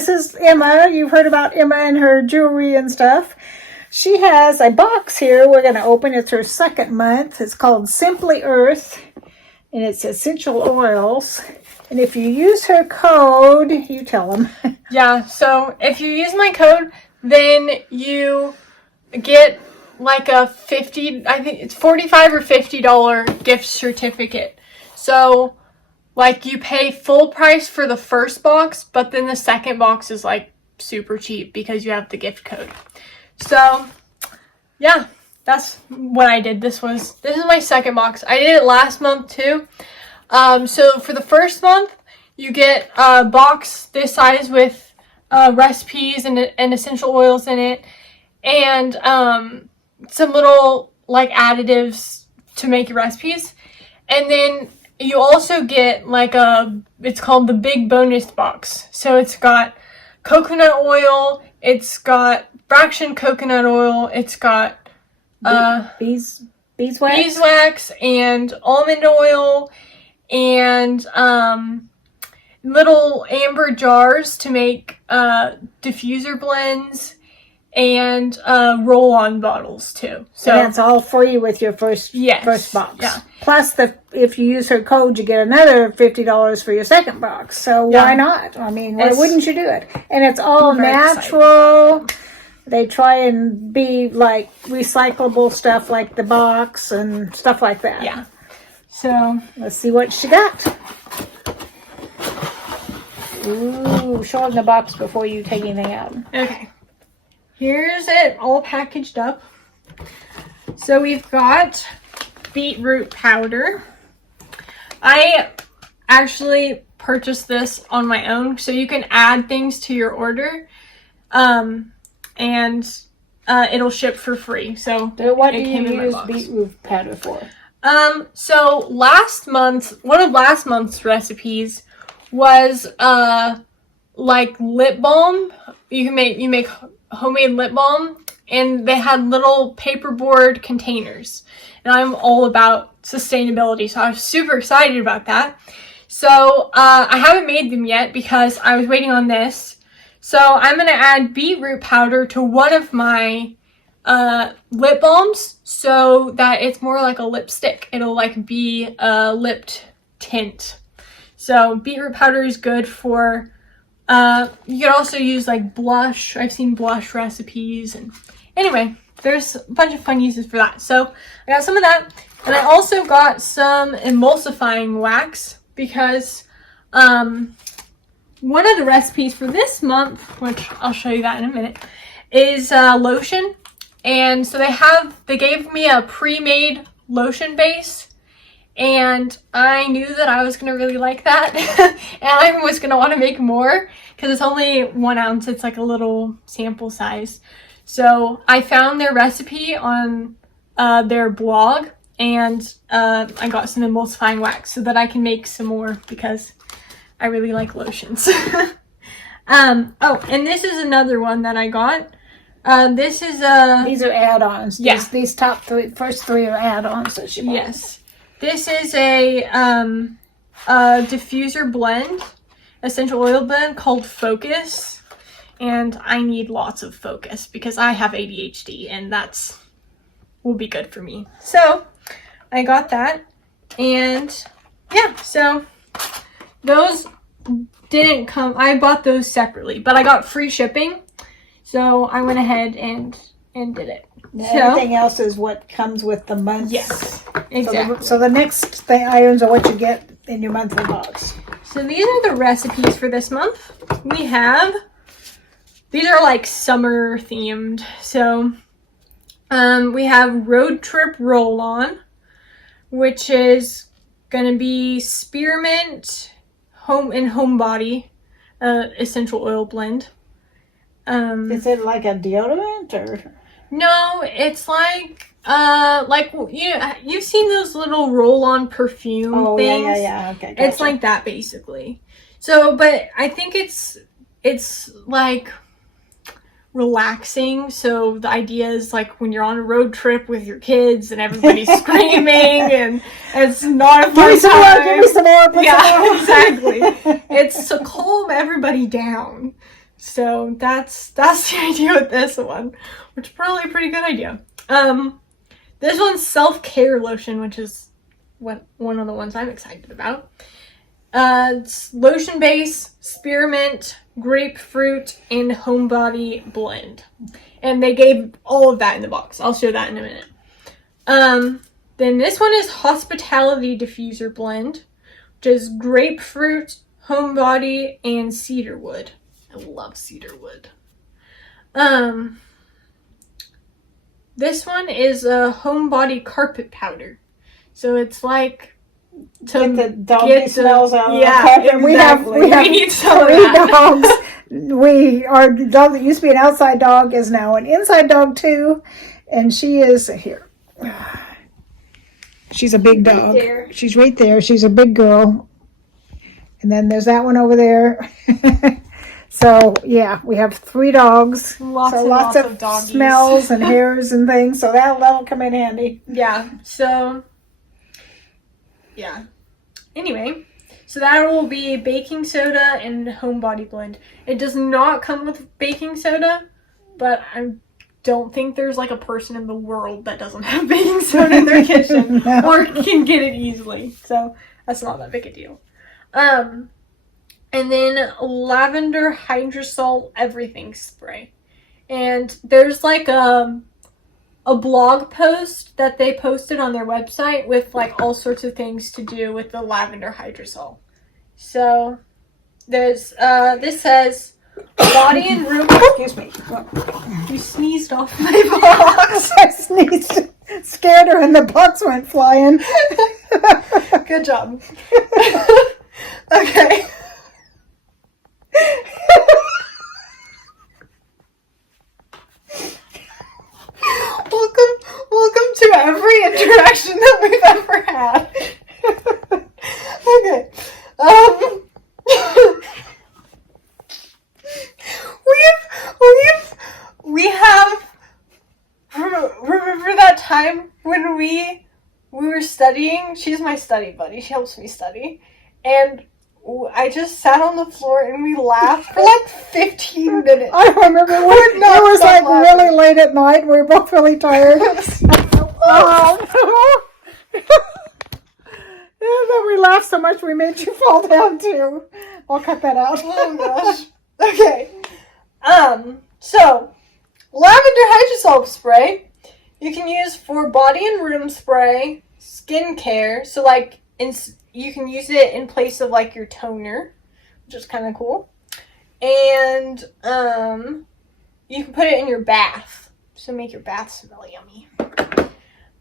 this is Emma. You've heard about Emma and her jewelry and stuff. She has a box here we're going to open. It's her second month. It's called Simply Earth, and it's essential oils. And if you use her code, you tell them. Yeah, so if you use my code, then you get like a I think it's $45 or $50 gift certificate. So, like, you pay full price for the first box, but then the second box is like super cheap because you have the gift code. So, yeah, that's what I did. This is my second box. I did it last month too. So for the first month, you get a box this size with recipes and essential oils in it, and some little like additives to make your recipes. And then you also get like it's called the big bonus box. So it's got coconut oil, it's got fraction coconut oil, it's got beeswax and almond oil, and little amber jars to make diffuser blends, and roll-on bottles too. So and that's all free with your first box. Yeah. Plus, if you use her code, you get another $50 for your second box. So why not? I mean, why wouldn't you do it? And it's all natural. Exciting. They try and be like recyclable stuff, like the box and stuff like that. Yeah. So let's see what she got. Ooh, show them the box before you take anything out. Okay. Here's it all packaged up. So we've got beetroot powder. I actually purchased this on my own, so you can add things to your order, and it'll ship for free. So what do you use beetroot powder for? So one of last month's recipes was like lip balm. You make homemade lip balm, and they had little paperboard containers, and I'm all about sustainability, so I was super excited about that. So I haven't made them yet because I was waiting on this. So I'm gonna add beetroot powder to one of my lip balms so that it's more like a lipstick. It'll like be a lip tint. So beetroot powder is good for you can also use like blush. I've seen blush recipes, and anyway, there's a bunch of fun uses for that. So I got some of that, and I also got some emulsifying wax because one of the recipes for this month, which I'll show you that in a minute, is lotion. And so they gave me a pre-made lotion base, and I knew that I was going to really like that, and I was going to want to make more because it's only 1 ounce. It's like a little sample size. So I found their recipe on their blog, and I got some emulsifying wax so that I can make some more because I really like lotions. Oh, and this is another one that I got. This is These are add-ons. Yeah. These first three are add-ons that she bought. Yes. This is a diffuser blend, essential oil blend called Focus, and I need lots of focus because I have ADHD, and will be good for me. So I got that, and yeah, so those didn't come. I bought those separately, but I got free shipping, so I went ahead and did it. Everything else is what comes with the month. Yes, exactly. So the next items are what you get in your monthly box. So these are the recipes for this month. These are like summer themed. So we have Road Trip Roll-On, which is gonna be spearmint homebody essential oil blend. Is it like a deodorant or? No, it's like you've seen those little roll-on perfume things. Yeah. Okay, gotcha. It's like that basically. So, but I think it's like relaxing. So the idea is like when you're on a road trip with your kids and everybody's screaming and it's not a fun time. Give me some more. Yeah, exactly. It's to calm everybody down. So that's the idea with this one, which is probably a pretty good idea. This one's self-care lotion, which is one of the ones I'm excited about. It's lotion base, spearmint, grapefruit, and homebody blend. And they gave all of that in the box. I'll show that in a minute. Then this one is hospitality diffuser blend, which is grapefruit, homebody, and cedarwood. I love cedarwood. This one is a homebody carpet powder. So it's like to get the doggy smells out of the carpet. Exactly. We need some three of that. dogs. Our dog that used to be an outside dog is now an inside dog too, and she is here. She's a big dog. There. She's right there. She's a big girl. And then there's that one over there. So yeah, we have 3 dogs. Lots of doggies. Smells and hairs and things. So that'll come in handy. Yeah. So yeah. Anyway, so that will be baking soda and homebody blend. It does not come with baking soda, but I don't think there's like a person in the world that doesn't have baking soda in their kitchen No. or can get it easily. So that's not that big a deal. And then lavender hydrosol everything spray. And there's like a blog post that they posted on their website with like all sorts of things to do with the lavender hydrosol. So there's this says body and room. Excuse me. You sneezed off my box. I sneezed, scared her, and the box went flying. Good job. Okay. Welcome to every interaction that we've ever had. Okay. We have remember that time when we were studying? She's my study buddy. She helps me study. And I just sat on the floor and we laughed for like 15 minutes. I remember it was like really late at night. We were both really tired. Oh, no. And then we laughed so much we made you fall down too. I'll cut that out. Oh gosh. Okay. So lavender hydrosol spray you can use for body and room spray, skincare. So like you can use it in place of like your toner, which is kind of cool. And you can put it in your bath, so make your bath smell yummy.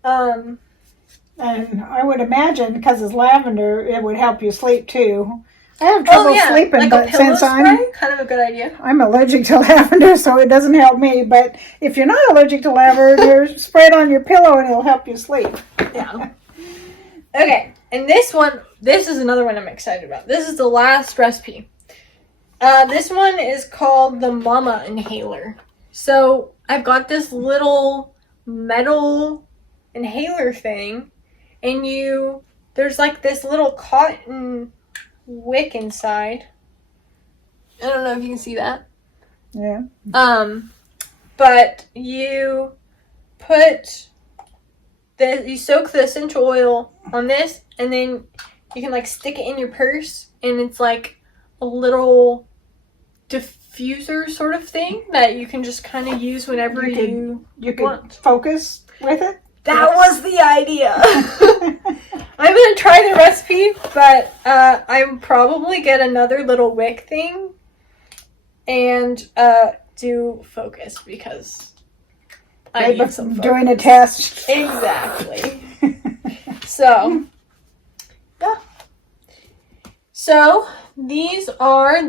And I would imagine because it's lavender, it would help you sleep too. I have trouble sleeping, like but since spray, kind of a good idea. I'm allergic to lavender, so it doesn't help me. But if you're not allergic to lavender, spray it on your pillow and it'll help you sleep. Yeah. Okay, and this is another one I'm excited about. This is the last recipe. This one is called the Mama Inhaler. So I've got this little metal inhaler thing, and there's like this little cotton wick inside. I don't know if you can see that. Yeah. But you soak the essential oil on this, and then you can like stick it in your purse, and it's like a little diffuser sort of thing that you can just kind of use whenever you could focus with it. That was the idea. I'm gonna try the recipe, but I'll probably get another little wick thing and do focus because I need some focus. Doing a test. Exactly. So, yeah. So these are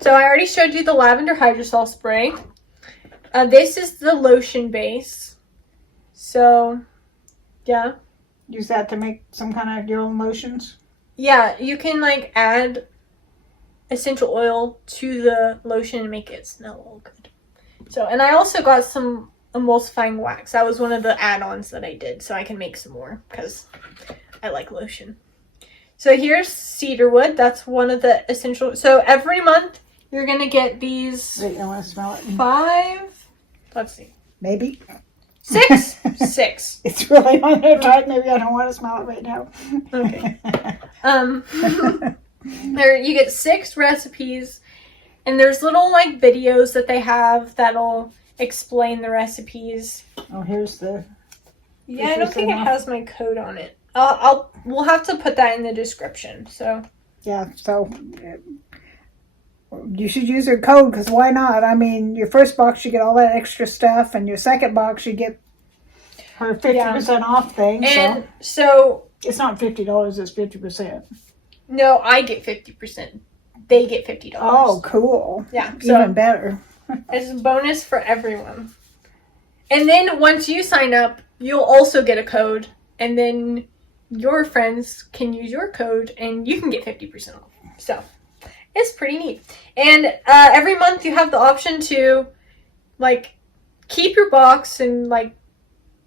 so I already showed you the lavender hydrosol spray. This is the lotion base. So, yeah. Use that to make some kind of your own lotions? Yeah, you can like add essential oil to the lotion and make it smell all good. So, and I also got some emulsifying wax. That was one of the add-ons that I did, so I can make some more because I like lotion. So here's cedarwood. That's one of the essential. So every month you're going to get these Wait, I want to smell it. 5, let's see. Maybe. 6? 6. It's really on there tight. Maybe I don't want to smell it right now. Okay. There you get 6 recipes, and there's little like videos that they have that'll explain the recipes. Oh, here's the. Yeah, I don't think it has my code on it. We'll have to put that in the description. So. Yeah. So. You should use your code, because why not? I mean, your first box you get all that extra stuff, and your second box you get her 50% off thing. And so it's not $50; it's 50%. No, I get 50%. They get $50. Oh, cool! Yeah, so even better. It's a bonus for everyone. And then once you sign up, you'll also get a code, and then your friends can use your code, and you can get 50% off. So. It's pretty neat. And every month you have the option to, like, keep your box and, like,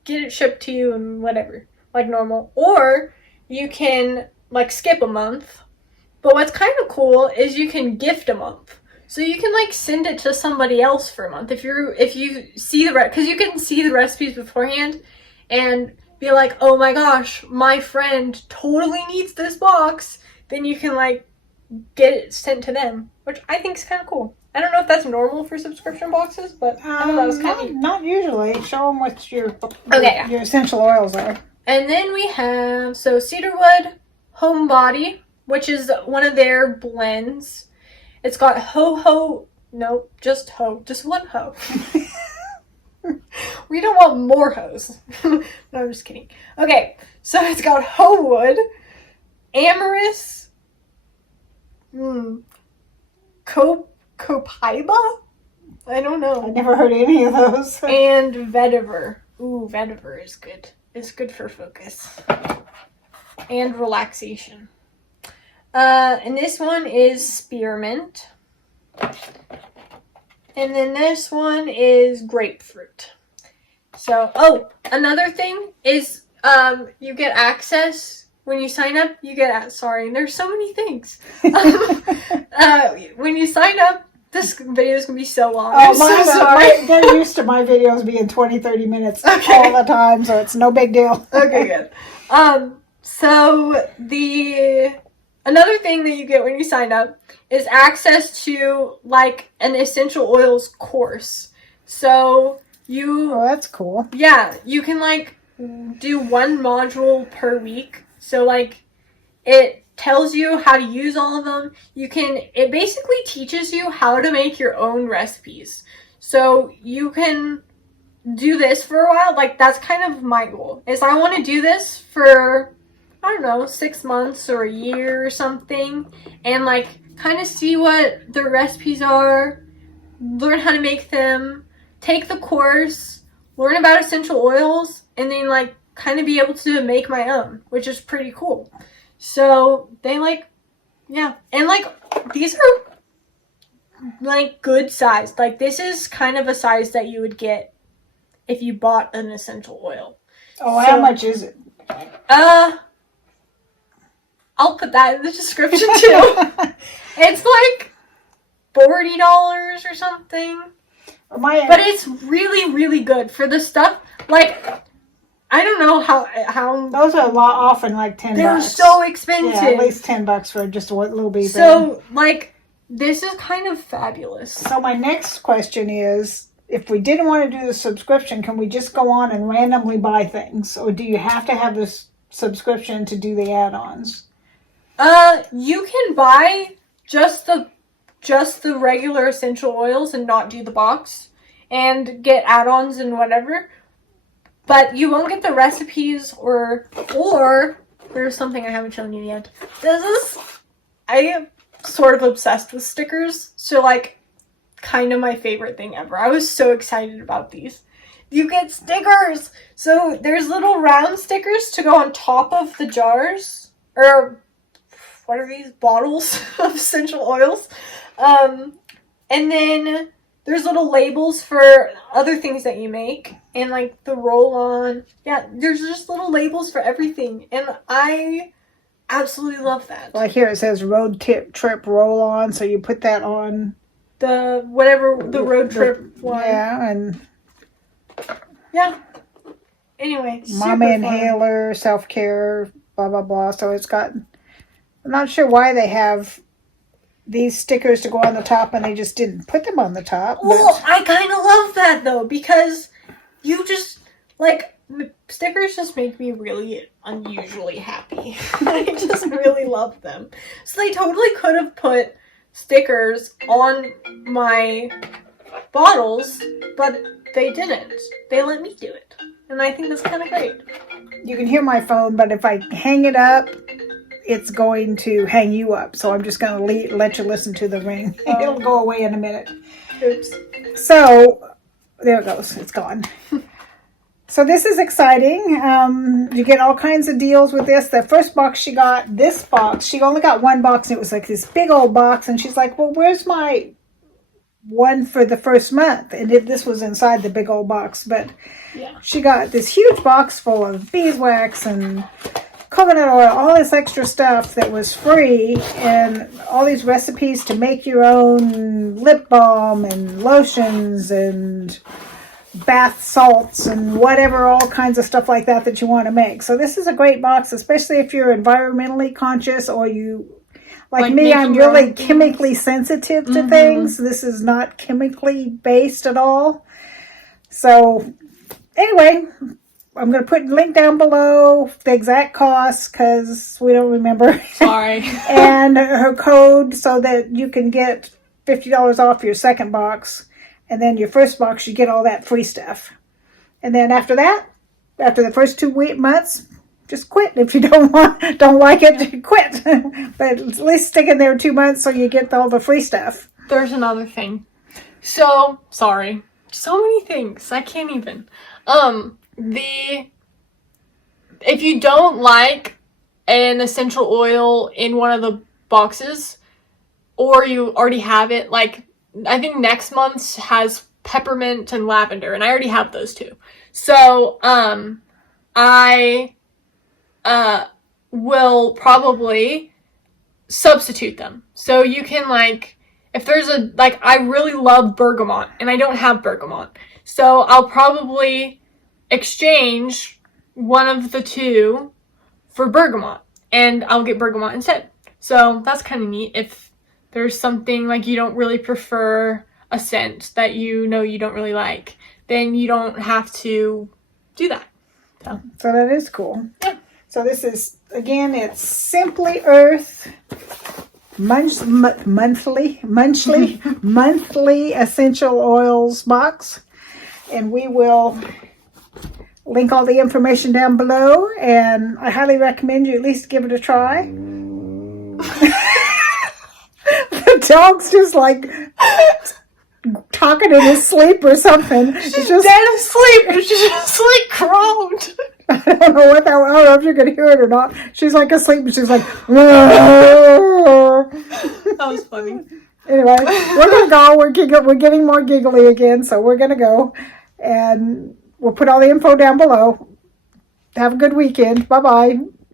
get it shipped to you and whatever, like normal. Or you can, like, skip a month. But what's kind of cool is you can gift a month. So you can, like, send it to somebody else for a month. If you see because you can see the recipes beforehand and be like, oh my gosh, my friend totally needs this box. Then you can, like, get it sent to them, which I think is kind of cool. I don't know if that's normal for subscription boxes, but I thought that was kind of neat. Not usually. Show them what your essential oils are. And then we have Cedarwood Homebody, which is one of their blends. It's got just one hoe. We don't want more hoes. No, I'm just kidding. Okay, so it's got hoe wood, amorous, Copaiba? I don't know. I never heard any of those. And vetiver. Ooh, vetiver is good. It's good for focus. And relaxation. And this one is spearmint. And then this one is grapefruit. So, another thing is you get access. When you sign up, you get there's so many things. When you sign up, this video is going to be so long. I'm so sorry. They're used to my videos being 20, 30 minutes all the time, so it's no big deal. Okay, good. So another thing that you get when you sign up is access to, like, an essential oils course. So Oh, that's cool. Yeah, you can, like, do 1 module per week. So, like, it tells you how to use all of them. It basically teaches you how to make your own recipes. So you can do this for a while. Like, that's kind of my goal. Is I want to do this for, I don't know, 6 months or a year or something. And, like, kind of see what the recipes are. Learn how to make them. Take the course. Learn about essential oils. And then, like, kind of be able to make my own, which is pretty cool. So they and like these are like good size. Like, this is kind of a size that you would get if you bought an essential oil. Oh, how much is it? I'll put that in the description too. It's like $40 or something. But it's really, really good for the stuff. Like, I don't know how those are often like $10. They're so expensive. Yeah, at least $10 for just a little bit. So, like, this is kind of fabulous. So my next question is, if we didn't want to do the subscription, can we just go on and randomly buy things, or do you have to have this subscription to do the add-ons? You can buy just the regular essential oils and not do the box, and get add-ons and whatever. But you won't get the recipes or there's something I haven't shown you yet. I am sort of obsessed with stickers. So, like, kind of my favorite thing ever. I was so excited about these. You get stickers! So there's little round stickers to go on top of the jars. Or, what are these? Bottles of essential oils. And then there's little labels for other things that you make. And, like, the roll-on. Yeah, there's just little labels for everything. And I absolutely love that. Like here it says road trip roll-on. So you put that on the road trip one. Yeah, and yeah. Anyway, Mama Inhaler, self-care, blah, blah, blah. So it's got, I'm not sure why they have these stickers to go on the top and they just didn't put them on the top. Well, I kind of love that though, because you just, like, stickers just make me really unusually happy. I just really love them. So they totally could have put stickers on my bottles, but they didn't. They let me do it. And I think that's kind of great. You can hear my phone, but if I hang it up, it's going to hang you up. So I'm just going to let you listen to the ring. Oh. It'll go away in a minute. Oops. So there it goes. It's gone. So this is exciting. You get all kinds of deals with this. The first box she got, this box, she only got one box, and it was like this big old box. And she's like, well, where's my one for the first month? And this was inside the big old box. But yeah, she got this huge box full of beeswax and coconut oil, all this extra stuff that was free, and all these recipes to make your own lip balm and lotions and bath salts and whatever, all kinds of stuff like that you want to make. So this is a great box, especially if you're environmentally conscious, or you, like me, I'm really chemically sensitive to things. This is not chemically based at all. So anyway, I'm going to put a link down below, the exact cost, because we don't remember. Sorry. And her code, so that you can get $50 off your second box. And then your first box, you get all that free stuff. And then after that, after the first 2 months, just quit. If you don't like it, quit. But at least stick in there 2 months so you get all the free stuff. There's another thing. So, sorry. So many things. I can't even. If you don't like an essential oil in one of the boxes, or you already have it, like, I think next month's has peppermint and lavender, and I already have those two. So, I will probably substitute them. So you can, like, if there's I really love bergamot, and I don't have bergamot. So I'll probably exchange one of the two for bergamot, and I'll get bergamot instead. So that's kind of neat. If there's something like you don't really prefer a scent that you know you don't really like, then you don't have to do that. So that is cool. Yeah. So this is, again, it's Simply Earth monthly essential oils box. And we will link all the information down below, and I highly recommend you at least give it a try. The dog's just like talking in his sleep or something. She's just dead asleep. She just like groaned. I don't know I don't know if you can hear it or not. She's like asleep, and she's like, whoa. That was funny. Anyway, we're gonna go. We're getting more giggly again, so we're gonna go, and we'll put all the info down below. Have a good weekend. Bye bye.